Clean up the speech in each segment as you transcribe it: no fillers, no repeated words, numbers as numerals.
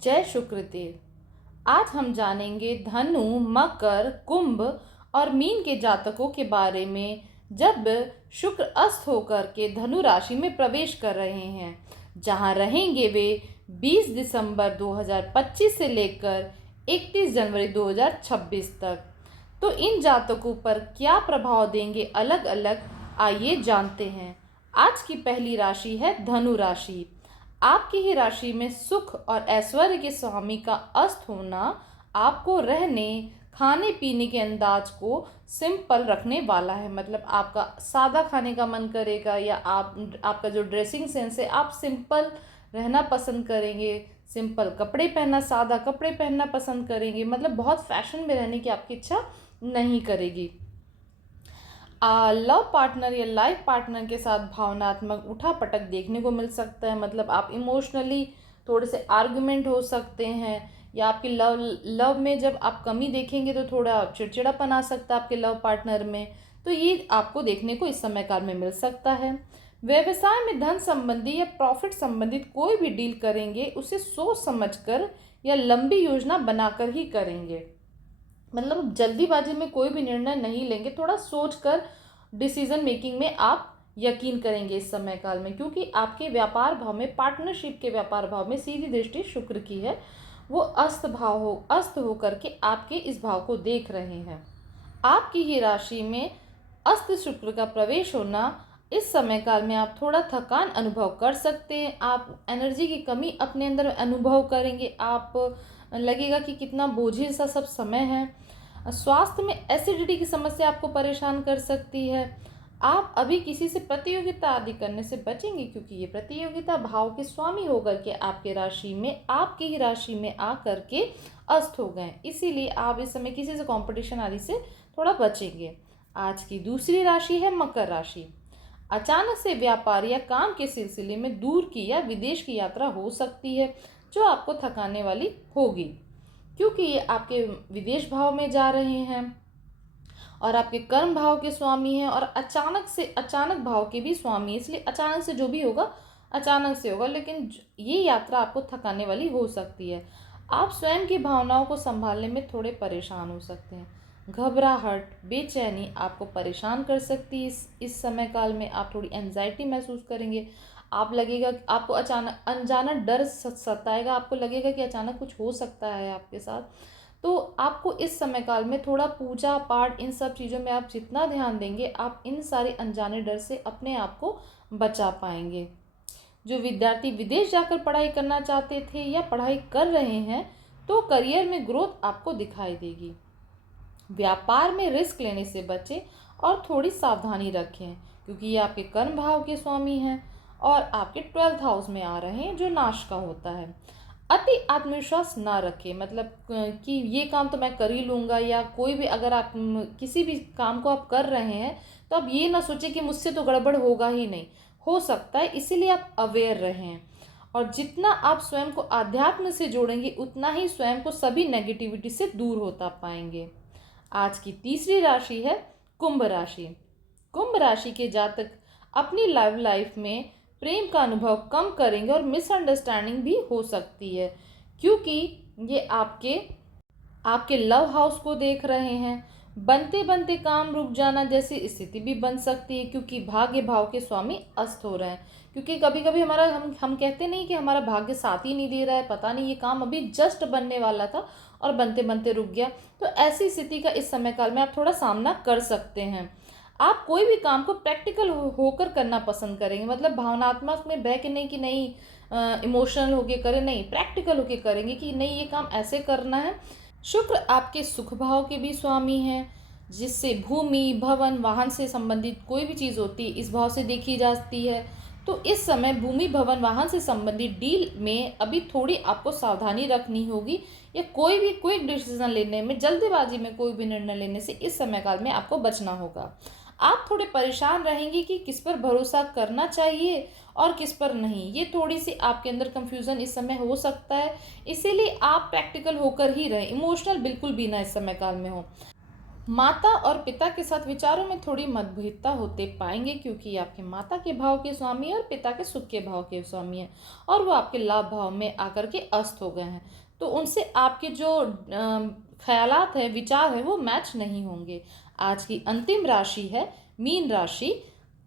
जय शुक्रदेव। आज हम जानेंगे धनु, मकर, कुंभ और मीन के जातकों के बारे में, जब शुक्र अस्त होकर के धनु राशि में प्रवेश कर रहे हैं, जहां रहेंगे वे 20 दिसंबर 2025 से लेकर 31 जनवरी 2026 तक। तो इन जातकों पर क्या प्रभाव देंगे अलग अलग, आइए जानते हैं। आज की पहली राशि है धनु राशि। आपकी ही राशि में सुख और ऐश्वर्य के स्वामी का अस्त होना आपको रहने खाने पीने के अंदाज को सिंपल रखने वाला है। मतलब आपका सादा खाने का मन करेगा, या आपका जो ड्रेसिंग सेंस है, आप सिंपल रहना पसंद करेंगे, सिंपल कपड़े पहनना, सादा कपड़े पहनना पसंद करेंगे। मतलब बहुत फैशन में रहने की आपकी इच्छा नहीं करेगी। लव पार्टनर या लाइफ पार्टनर के साथ भावनात्मक उठापटक देखने को मिल सकता है। मतलब आप इमोशनली थोड़े से आर्गुमेंट हो सकते हैं, या आपकी लव में जब आप कमी देखेंगे तो थोड़ा चिड़चिड़ापन आ सकता है आपके लव पार्टनर में। तो ये आपको देखने को इस समय काल में मिल सकता है। व्यवसाय में धन संबंधी या प्रॉफिट संबंधित कोई भी डील करेंगे, उसे सोच समझकर या लंबी योजना बनाकर ही करेंगे। मतलब जल्दीबाजी में कोई भी निर्णय नहीं लेंगे, थोड़ा सोचकर डिसीजन मेकिंग में आप यकीन करेंगे इस समय काल में, क्योंकि आपके व्यापार भाव में, पार्टनरशिप के व्यापार भाव में सीधी दृष्टि शुक्र की है। वो अस्त हो करके आपके इस भाव को देख रहे हैं। आपकी ही राशि में अस्त शुक्र का प्रवेश होना, इस समय काल में आप थोड़ा थकान अनुभव कर सकते हैं। आप एनर्जी की कमी अपने अंदर अनुभव करेंगे। आप लगेगा कि कितना बोझिल सा सब समय है। स्वास्थ्य में एसिडिटी की समस्या आपको परेशान कर सकती है। आप अभी किसी से प्रतियोगिता आदि करने से बचेंगे, क्योंकि ये प्रतियोगिता भाव के स्वामी होकर के आपके राशि में, आपकी ही राशि में आकर के अस्त हो गए। इसीलिए आप इस समय किसी से कंपटीशन आदि से थोड़ा बचेंगे। आज की दूसरी राशि है मकर राशि। अचानक से व्यापार या काम के सिलसिले में दूर की या विदेश की यात्रा हो सकती है, जो आपको थकाने वाली होगी, क्योंकि ये आपके विदेश भाव में जा रहे हैं और आपके कर्म भाव के स्वामी हैं, और अचानक भाव के भी स्वामी। इसलिए अचानक से जो भी होगा अचानक से होगा, लेकिन ये यात्रा आपको थकाने वाली हो सकती है। आप स्वयं की भावनाओं को संभालने में थोड़े परेशान हो सकते हैं। घबराहट, बेचैनी आपको परेशान कर सकती है। इस समय काल में आप थोड़ी एंजाइटी महसूस करेंगे। आप लगेगा कि आपको अचानक अनजाना डर सताएगा। आपको लगेगा कि अचानक कुछ हो सकता है आपके साथ। तो आपको इस समय काल में थोड़ा पूजा पाठ, इन सब चीज़ों में आप जितना ध्यान देंगे, आप इन सारे अनजाने डर से अपने आप को बचा पाएंगे। जो विद्यार्थी विदेश जाकर पढ़ाई करना चाहते थे या पढ़ाई कर रहे हैं, तो करियर में ग्रोथ आपको दिखाई देगी। व्यापार में रिस्क लेने से बचें और थोड़ी सावधानी रखें, क्योंकि ये आपके कर्म भाव के स्वामी हैं और आपके 12th हाउस में आ रहे हैं, जो नाश का होता है। अति आत्मविश्वास ना रखें। मतलब कि ये काम तो मैं कर ही लूँगा, या कोई भी, अगर आप किसी भी काम को आप कर रहे हैं, तो आप ये ना सोचें कि मुझसे तो गड़बड़ होगा ही नहीं, हो सकता है। इसीलिए आप अवेयर रहें, और जितना आप स्वयं को आध्यात्म से जोड़ेंगे, उतना ही स्वयं को सभी नेगेटिविटी से दूर होता पाएंगे। आज की तीसरी राशि है कुंभ राशि। कुंभ राशि के जातक अपनी लव लाइफ में प्रेम का अनुभव कम करेंगे और मिसअंडरस्टैंडिंग भी हो सकती है, क्योंकि ये आपके लव हाउस को देख रहे हैं। बनते बनते काम रुक जाना जैसी स्थिति भी बन सकती है, क्योंकि भाग्य भाव के स्वामी अस्त हो रहे हैं। क्योंकि कभी कभी हमारा हम कहते नहीं कि हमारा भाग्य साथ ही नहीं दे रहा है, पता नहीं ये काम अभी जस्ट बनने वाला था और बनते बनते रुक गया। तो ऐसी स्थिति का इस समय काल में आप थोड़ा सामना कर सकते हैं। आप कोई भी काम को प्रैक्टिकल होकर करना पसंद करेंगे। मतलब भावनात्मक में बह के नहीं कि नहीं इमोशनल होके करें, नहीं, प्रैक्टिकल होके करेंगे कि नहीं, ये काम ऐसे करना है। शुक्र आपके सुख भाव के भी स्वामी हैं, जिससे भूमि, भवन, वाहन से संबंधित कोई भी चीज़ होती है, इस भाव से देखी जाती है। तो इस समय भूमि, भवन, वाहन से संबंधित डील में अभी थोड़ी आपको सावधानी रखनी होगी, या कोई भी क्विक डिसीजन लेने में, जल्दीबाजी में कोई भी निर्णय लेने से इस समय काल में आपको बचना होगा। आप थोड़े परेशान रहेंगे कि किस पर भरोसा करना चाहिए और किस पर नहीं। ये थोड़ी सी आपके अंदर कंफ्यूजन इस समय हो सकता है। इसीलिए आप प्रैक्टिकल होकर ही रहें, इमोशनल बिल्कुल भी ना इस समय काल में हो। माता और पिता के साथ विचारों में थोड़ी मतभेदता होते पाएंगे, क्योंकि आपके माता के भाव के स्वामी और पिता के सुख के भाव के स्वामी हैं और वो आपके लाभ भाव में आकर के अस्त हो गए हैं। तो उनसे आपके जो ख्यालात हैं, विचार हैं, वो मैच नहीं होंगे। आज की अंतिम राशि है मीन राशि।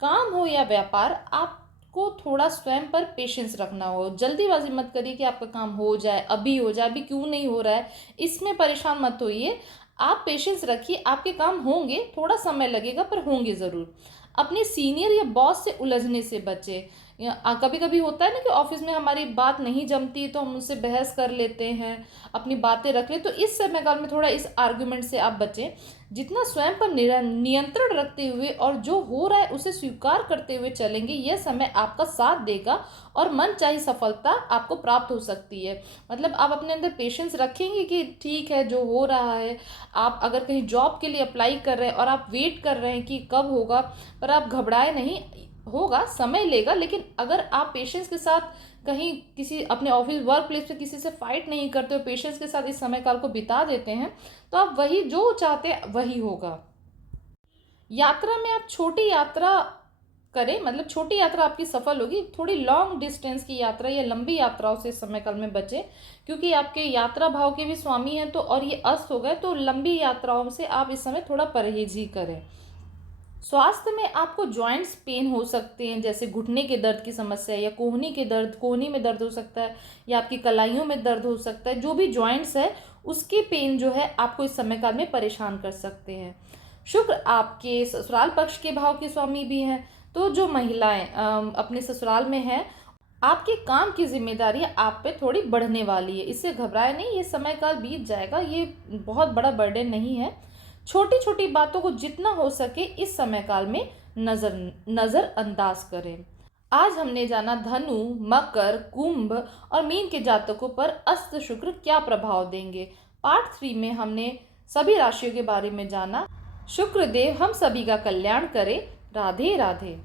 काम हो या व्यापार, आपको थोड़ा स्वयं पर पेशेंस रखना हो। जल्दीबाजी मत करिए कि आपका काम हो जाए, अभी हो जाए, अभी क्यों नहीं हो रहा है, इसमें परेशान मत होइए। आप पेशेंस रखिए, आपके काम होंगे, थोड़ा समय लगेगा पर होंगे ज़रूर। अपने सीनियर या बॉस से उलझने से बचें। कभी कभी होता है ना कि ऑफिस में हमारी बात नहीं जमती तो हम उनसे बहस कर लेते हैं, अपनी बातें रख ले, तो इस समय काल में थोड़ा इस आर्गुमेंट से आप बचें। जितना स्वयं पर नियंत्रण रखते हुए और जो हो रहा है उसे स्वीकार करते हुए चलेंगे, यह समय आपका साथ देगा और मनचाही सफलता आपको प्राप्त हो सकती है। मतलब आप अपने अंदर पेशेंस रखेंगे कि ठीक है जो हो रहा है। आप अगर कहीं जॉब के लिए अप्लाई कर रहे हैं और आप वेट कर रहे हैं कि कब होगा, पर आप घबराए नहीं, होगा, समय लेगा। लेकिन अगर आप पेशेंस के साथ कहीं किसी अपने ऑफिस वर्क प्लेस पे किसी से फाइट नहीं करते हो, पेशेंस के साथ इस समय काल को बिता देते हैं, तो आप वही जो चाहते हैं वही होगा। यात्रा में आप छोटी यात्रा करें, मतलब छोटी यात्रा आपकी सफल होगी। थोड़ी लॉन्ग डिस्टेंस की यात्रा या लंबी यात्राओं से समय काल में बचें, क्योंकि आपके यात्रा भाव के भी स्वामी हैं तो, और ये अस्त हो गए, तो लंबी यात्राओं से आप इस समय थोड़ा परहेज ही करें। स्वास्थ्य में आपको जॉइंट्स पेन हो सकते हैं, जैसे घुटने के दर्द की समस्या या कोहनी के दर्द, कोहनी में दर्द हो सकता है या आपकी कलाइयों में दर्द हो सकता है। जो भी जॉइंट्स है उसके पेन जो है आपको इस समय काल में परेशान कर सकते हैं। शुक्र आपके ससुराल पक्ष के भाव के स्वामी भी हैं, तो जो महिलाएं अपने ससुराल में हैं, आपके काम की जिम्मेदारी आप पे थोड़ी बढ़ने वाली है। इससे घबराए नहीं, ये समय काल बीत जाएगा, ये बहुत बड़ा बर्डन नहीं है। छोटी छोटी बातों को जितना हो सके इस समय काल में नजरअंदाज करें। आज हमने जाना धनु, मकर, कुंभ और मीन के जातकों पर अस्त शुक्र क्या प्रभाव देंगे। पार्ट 3 में हमने सभी राशियों के बारे में जाना। शुक्र देव हम सभी का कल्याण करे। राधे राधे।